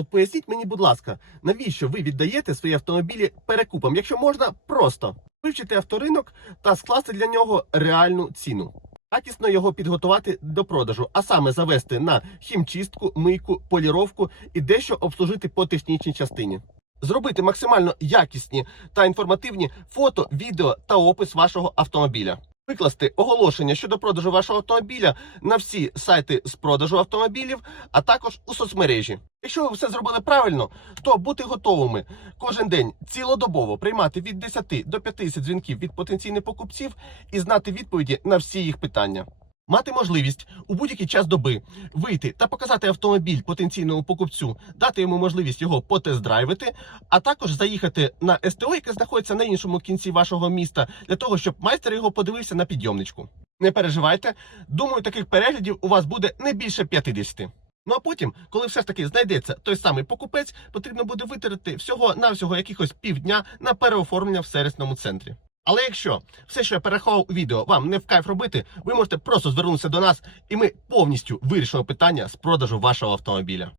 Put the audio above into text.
От поясніть мені, будь ласка, навіщо ви віддаєте свої автомобілі перекупам, якщо можна просто вивчити авторинок та скласти для нього реальну ціну. Якісно його підготувати до продажу, а саме завести на хімчистку, мийку, поліровку і дещо обслужити по технічній частині. Зробити максимально якісні та інформативні фото, відео та опис вашого автомобіля. Викласти оголошення щодо продажу вашого автомобіля на всі сайти з продажу автомобілів, а також у соцмережі. Якщо ви все зробили правильно, то бути готовими кожен день цілодобово приймати від 10 до 50 дзвінків від потенційних покупців і знати відповіді на всі їх питання. Мати можливість у будь-який час доби вийти та показати автомобіль потенційному покупцю, дати йому можливість його потест-драйвити, а також заїхати на СТО, яке знаходиться на іншому кінці вашого міста, для того, щоб майстер його подивився на підйомничку. Не переживайте, думаю, таких переглядів у вас буде не більше 50. Ну а потім, коли все ж таки знайдеться той самий покупець, потрібно буде витратити всього навсього якихось півдня на переоформлення в сервісному центрі. Але якщо все, що я переховав у відео, вам не в кайф робити, ви можете просто звернутися до нас, і ми повністю вирішимо питання з продажу вашого автомобіля.